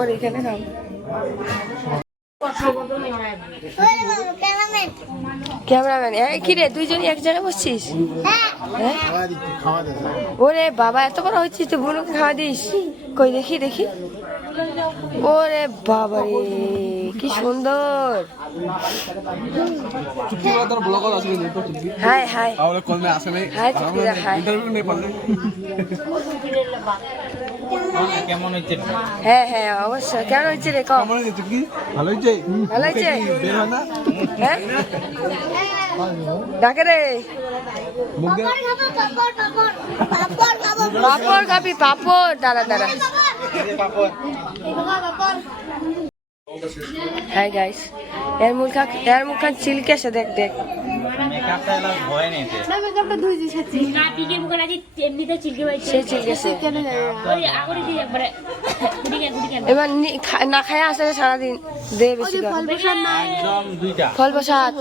और এখানে নাও ক্যামেরাম্যান কি রে দুইজনই এক জায়গায় বসছিস? ওরে বাবা এত বড় হচ্ছিস তো বোনকে খাওয়া দিস? কই দেখি দেখি। ওরে বাবা রে কি সুন্দর। হাই হাই হাই কেমন হচ্ছে? হ্যাঁ হ্যাঁ অবশ্যই। কেমন হচ্ছে রে? কম ভালো হয়েছে। ভালো হয়েছে হ্যাঁ ডাকে রে পাপড় খাবি? পাপড় দাঁড়া দাঁড়া। হাই গাইস এর মুখখান চিলকেছে দেখ দেখ। মেকআপটা এলা ভয় নেই তে না মেকআপটা ধুই দিয়েছি না পিকে মুখ না এমনিতে চিলকে ভাই সে চিলকেছে কেন জানি ওই আগরি দিয়ে একবারে গুড়ি এবার না খায় আসে সারা দিন দে বেশি করে ফল বসাত না একদম দুইটা ফল বসাত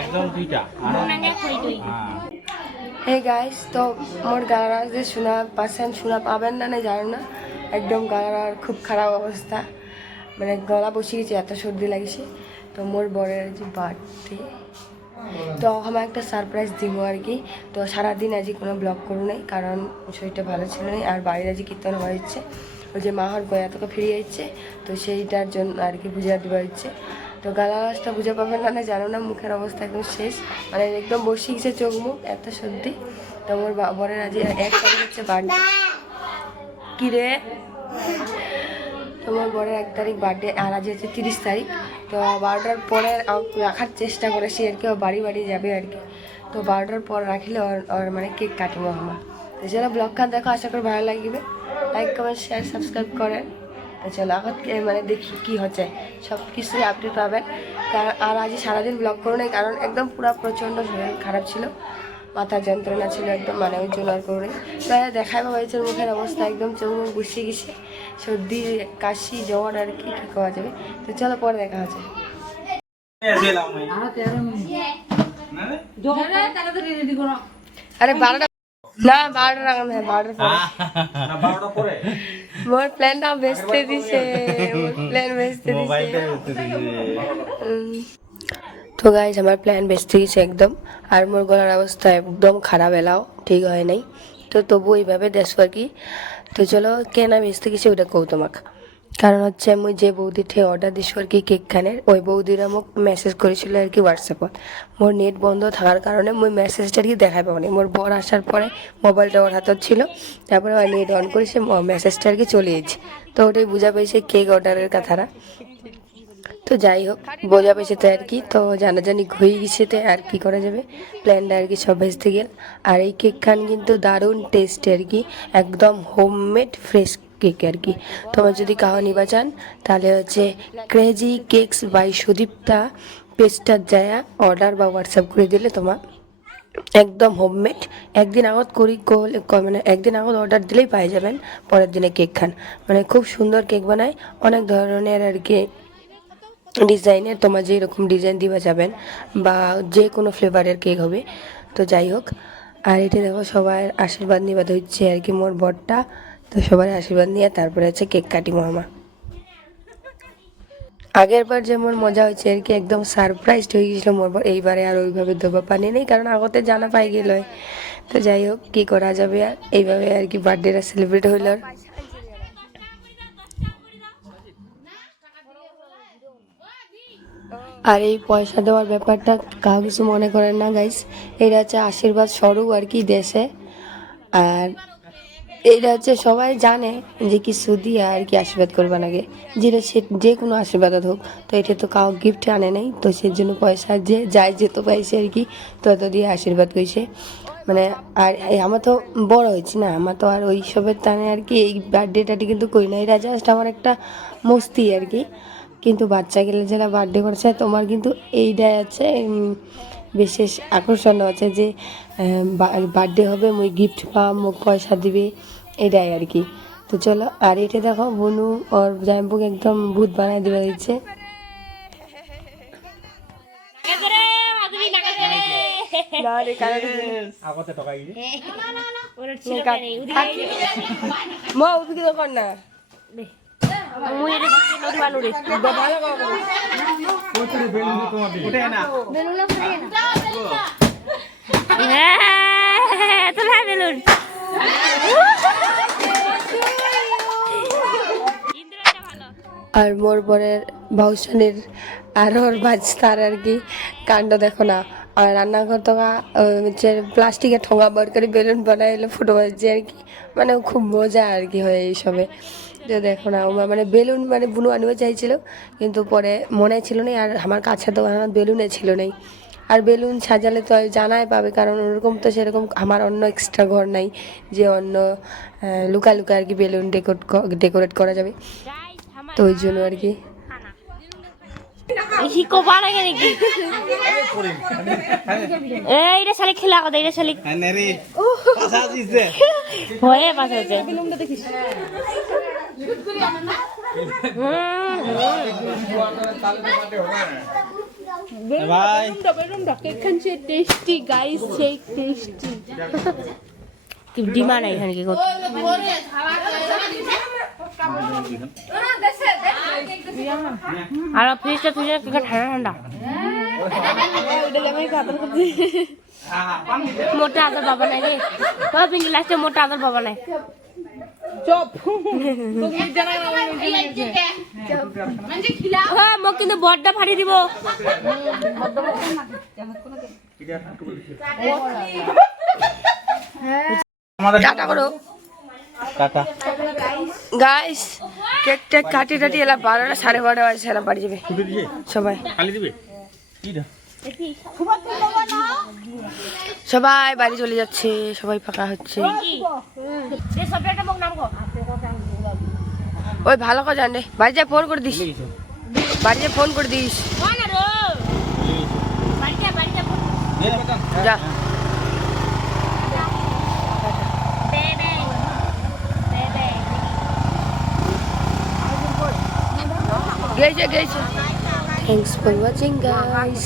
একদম দুইটা আর না কই তুই হে গাইস তো মোর গালার যে শোনা পাবেন না জানো না একদম গালার খুব খারাপ অবস্থা মানে গলা বসে গেছে এত সর্দি লাগিছে। তো মোর বরের যে বার্থডে তো আমার একটা সারপ্রাইজ দিব আর কি। তো সারাদিন আজ কোনো ব্লগ করু নাই কারণ শরীরটা ভালো ছিল না আর বাড়ির আজ কীর্তন হওয়া হচ্ছে ওই যে মাহর গয়া তোকে ফিরিয়ে যাচ্ছে তো সেইটার জন্য আর কি বুঝা দেওয়া হচ্ছে। তো গালা আওয়াজটা বুঝে পাবেন না জানো না মুখের অবস্থা একদম শেষ মানে একদম বসে গেছে চোখ মুখ এত সর্দি। তো আমার বরের আজ 1 তারিখ হচ্ছে বার্থডে। কী রে? তোমার বরের 1 তারিখ বার্থডে আর আজ হচ্ছে 30 তারিখ। তো 12টার পরে রাখার চেষ্টা করেছি আর কি বাড়ি বাড়ি যাবে আর কি। তো 12টার পর রাখিলে ওর মানে কেক কাটবো আমার। তো চলো ব্লগখান দেখো আশা করি ভালো লাগবে। লাইক কমেন্ট শেয়ার সাবস্ক্রাইব করেন। তো চলো এখন মানে দেখি কী হচ্ছে সব কিছুই আপডেট পাবেন। আর আজ সারাদিন ব্লগ করো নাই কারণ একদম পুরো প্রচণ্ড শরীর খারাপ ছিল মাথার যন্ত্রণা ছিল একদম মানে ওই জন্য আর করে তাই দেখাই হয়েছে মুখের অবস্থা একদম চোখ মুখ বসিয়ে গেছে সর্দি কাশি জ্বর আর কি কী করা যাবে। তো চলো পরে দেখা হচ্ছে। আরে 12টা না 12টা লাগানো হয় 12টা পরে মোর প্ল্যানটা বেচতে দিছে প্ল্যান বেচতে দিছে। তো গাইজ আমার প্ল্যান বেচতে গেছে একদম আর মোর গলার অবস্থা একদম খারাপ এলাও ঠিক হয় নাই। তো তবু এইভাবে দেখো আর কি। তো চলো কেন বেচতে গেছি ওটা কৌ তোমাকে কারণ হচ্ছে আমি যে বৌদিঠে অর্ডার দিছো আর কি কেকখানের ওই বৌদিরা মোক মেসেজ করেছিল আর কি হোয়াটসঅ্যাপত মোর নেট বন্ধ থাকার কারণে মই মেসেজটা আর কি দেখাই পাবনি মোর বর আসার পরে মোবাইলটা ওর হাতত ছিল তারপরে নেট অন করেছে মেসেজটা আর কি চলে যাচ্ছে। তো ওটাই বোঝা পেয়েছে কেক অর্ডারের কথাটা। তো যাই হোক বোঝা পেয়েছে তো আর কি তো জানাজানি হয়ে গেছে তো আর কি করা যাবে প্ল্যানটা আর কি সব ভেজতে গেল। আর এই কেকখান কিন্তু দারুণ টেস্ট আর কি একদম হোমমেড ফ্রেশ কেক আর কি। তোমার যদি খাওয়া নিবা চান তাহলে হচ্ছে ক্রেজি কেকস বাই সুদীপ্তা পেজটার যায় অর্ডার বা হোয়াটসঅ্যাপ করে দিলে তোমার একদম হোমমেড একদিন আগত মানে একদিন আগত অর্ডার দিলেই পাই যাবেন পরের দিনে কেক খান মানে খুব সুন্দর কেক বানায় অনেক ধরনের আর কি ডিজাইনের তোমার যেরকম ডিজাইন দিবা যাবেন বা যে কোনো ফ্লেভারের কেক হবে। তো যাই হোক আর এটা দেখো সবার আশীর্বাদ নিবাদ হচ্ছে আর কি মোর বরটা তো সবার আশীর্বাদ নিয়ে তারপরে হচ্ছে কেক কাটি মামা। আগের বার যেমন মজা হয়েছে আর কি, একদম সারপ্রাইজড হয়ে গেছিলো মোর বার। এইবারে আর ওইভাবে দেবা পানি নেই, কারণ আগতে জানা পাই গেল। তো যাই হোক, কী করা যাবে, আর এইভাবে আর কি বার্থডেটা সেলিব্রেট হইল। আর এই পয়সা দেওয়ার ব্যাপারটা কাউ কিছু মনে করেন না গাইস, এটা হচ্ছে আশীর্বাদ স্বরূপ আর কি দেশে। আর এইটা হচ্ছে সবাই জানে যে কিছু দিয়ে আর কি আশীর্বাদ করবা লাগে, যেটা সে যে কোনো আশীর্বাদ হোক। তো এটা তো কাউ গিফট আনে নাই, তো সেই জন্য পয়সা যে যাই যেত পাইছে আর কি, তত দিয়ে আশীর্বাদ করেছে। মানে আর আমার তো বড় হয়েছি না, আমার তো আর ওই সবের টানে আর কি এই বার্থডেটাটি কিন্তু করি না। এটা জাস্ট আমার একটা মস্তি আর কি। কিন্তু বাচ্চা গেলে যারা বার্থডে করছে, তোমার কিন্তু এইটাই আছে বিশেষ আকর্ষণ আছে যে বার্থডে হবে, মুই গিফট পাম, মুখ পয়সা দিবে, এটাই আর কি। তো চলো, আর এটা দেখো বনু ওর জাম্পুক একদম ভূত বানাই দেওয়া দিচ্ছে। আর মোর পরের ভাউসানের আর ওর বাচ্চার আর কি কাণ্ড দেখো না। আর রান্নাঘর তো হচ্ছে প্লাস্টিকের ঠোঙা বার করে বেলুন বানাই এলো ফুটো বাজছে আর কি, মানে খুব মজা আর কি হয় এইসবে। তো দেখো না, মানে বেলুন মানে বুনু আনবে চাইছিল, কিন্তু পরে মনে ছিল না, আর আমার কাছে তো বেলুনে ছিল নাই। আর বেলুন সাজালে তো জানাই পাবে, কারণ ওরকম তো সেরকম আমার অন্য এক্সট্রা ঘর নাই যে অন্য লুকা লুকা আর কি বেলুন ডেকোরেট করা যাবে। তো ওই জন্য আর কি এইটা শালিক খেলা কথা, এইটা শালিক হয়ে পাশে হচ্ছে ভাই টেস্টি গাইস, সেই টেস্টি কি ডিমান্ড এখানে কি করতে আর ফ্রিজটা ফ্রিজে ঠান্ডা ঠান্ডা মোটা আদর বাবা নাই রে, পিঙ্কি লাগছে মোটা আদর বাবা নাই। মোক কিন্তু বড়টা ফাড়ি দিব। টাটা করো গাইস। কেক টেক কাটি টাটি এলা 12টা 12:30 বাজে এলা বাড়ি যাবে সবাই। সবাই বাড়ি চলে যাচ্ছে, সবাই ফাঁকা হচ্ছে। ওই ভালো কথা জানে, বাড়ি যা ফোন করে দিস, বাড়ি যা ফোন করে দিস যা। গেছে। Thanks for watching guys.